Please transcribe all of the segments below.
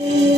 Thank you.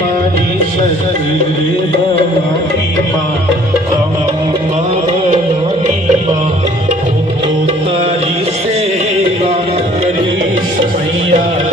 મારી સસરી ભવાની માં ભવાની માં હું તો તારી સેવા કરીશ મૈયા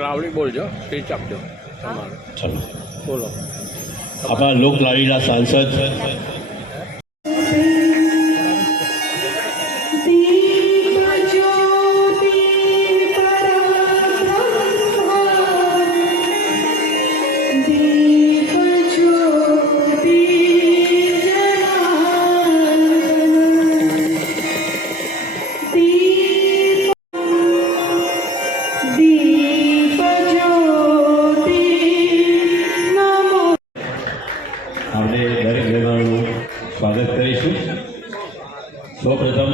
રાવડી બોલજો સ્પીચ આપજો તમારું. ચલો બોલો. આપણા લોકલાડીના સાંસદ સ્વાગત કરીશું. સૌપ્રથમ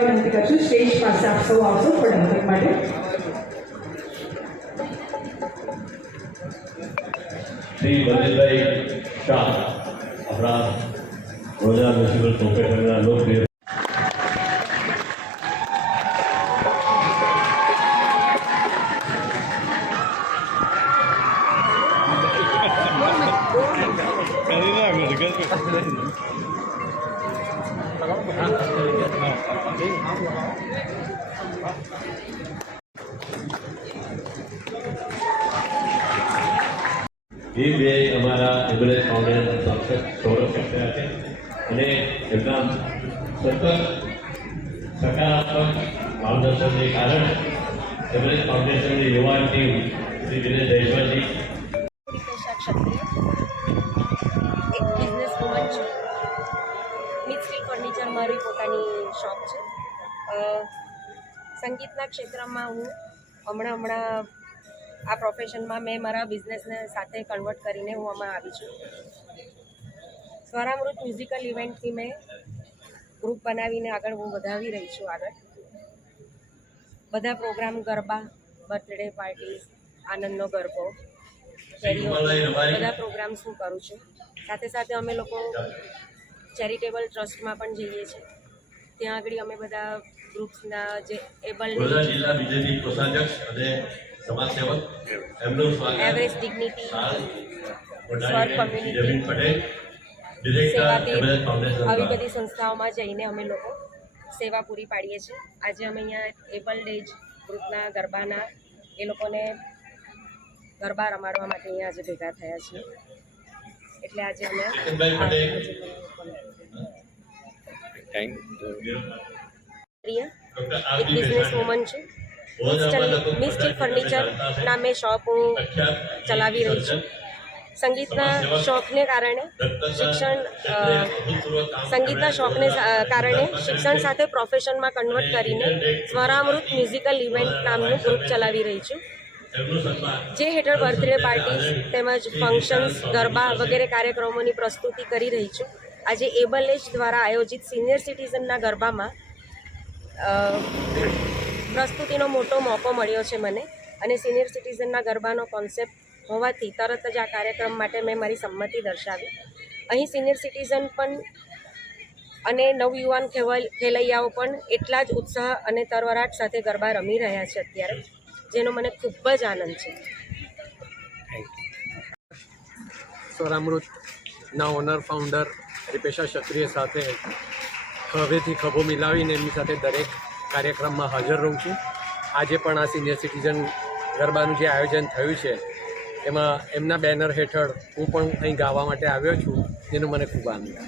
વિનંતી કરશું સ્ટેજ પાસે આપ સૌ આવશો થોડા વખત માટે. શ્રી બલદેવભાઈ શાહ આપણા વડોદરા મ્યુનિસિપલ કોર્પોરેશનના લોકપ્રિય એ બે અમારા એમ્બ્યુલન્સ ફાઉન્ડેશન સંસ્થા સૌરભ સક્સેના છે અને એમના સતત સકારાત્મક માર્ગદર્શનને કારણે એમ્બ્યુલન્સ ફાઉન્ડેશનની યુવા ટીમ શ્રી વિનય જયસ્વાલજી એક બિઝનેસ વુમન છું. મિડ સ્ટીલ ફર્નિચર મારી પોતાની શોપ છે. સંગીતના ક્ષેત્રમાં હું હમણાં આ પ્રોફેશનમાં મેં મારા બિઝનેસને સાથે કન્વર્ટ કરીને હું આમાં આવી છું. સ્વરામૃત મ્યુઝિકલ ઇવેન્ટથી મેં ગ્રુપ બનાવીને આગળ હું વધાવી રહી છું. આગળ બધા પ્રોગ્રામ, ગરબા, બર્થડે પાર્ટી, આનંદનો ગરબો, બધા પ્રોગ્રામ્સ હું કરું છું. સાથે સાથે અમે લોકો ચેરિટેબલ ટ્રસ્ટમાં પણ જઈએ છીએ. ત્યાં આગળ અમે બધા ગ્રુપ્સના જે એબલ જિલ્લા બીજેપી કોષાધ્યક્ષ અને સમાજસેવક એમનું સ્વાગત એવરેસ્ટ ડિગ્નિટી સ્વર કમ્યુનિટી સેવાતીર્થ આવી બધી સંસ્થાઓમાં જઈને અમે લોકો સેવા પૂરી પાડીએ છીએ. આજે અમે અહીંયા એબલ્ડ એજ ગ્રુપના ગરબાના એ લોકોને ગરબા રમાડવા માટે અહીંયા આજે ભેગા થયા છીએ. એટલે આજે અમે થેન્ક પ્રિય એક બિઝનેસ વુમન છું. મિસ્ટી ફર્નિચર નામે શોપ હું ચલાવી રહી છું. સંગીતના શોખને કારણે શિક્ષણ સાથે પ્રોફેશનમાં કન્વર્ટ કરીને સ્વરામૃત મ્યુઝિકલ ઇવેન્ટ નામનું ગ્રુપ ચલાવી રહી છું, જે હેઠળ બર્થડે પાર્ટીઝ તેમજ ફંક્શન્સ, ગરબા વગેરે કાર્યક્રમોની પ્રસ્તુતિ કરી રહી છું. આજે એબલ એજ દ્વારા આયોજિત સિનિયર સિટીઝનના ગરબામાં પ્રસ્તુતિનો મોટો મોકો મળ્યો છે મને, અને સિનિયર સિટીઝનના ગરબાનો કોન્સેપ્ટ હોવાથી તરત જ આ કાર્યક્રમ માટે મેં મારી સંમતિ દર્શાવી. અહીં સિનિયર સિટીઝન પણ અને નવયુવાન ખેલૈયાઓ પણ એટલા જ ઉત્સાહ અને તરવરાટ સાથે ગરબા રમી રહ્યા છે અત્યારે, જેનો મને ખૂબ જ આનંદ છે. સ્વરામૃતના ઓનર ફાઉન્ડર રિપેશા ક્ષત્રિય સાથે ખભેથી ખભો મિલાવીને એમની સાથે દરેક કાર્યક્રમમાં હાજર રહું છું. આજે પણ આ સિનિયર સિટીઝન ગરબાનું જે આયોજન થયું છે એમાં એમના બેનર હેઠળ હું પણ અહીં ગાવા માટે આવ્યો છું, જેનો મને ખૂબ આનંદ છે.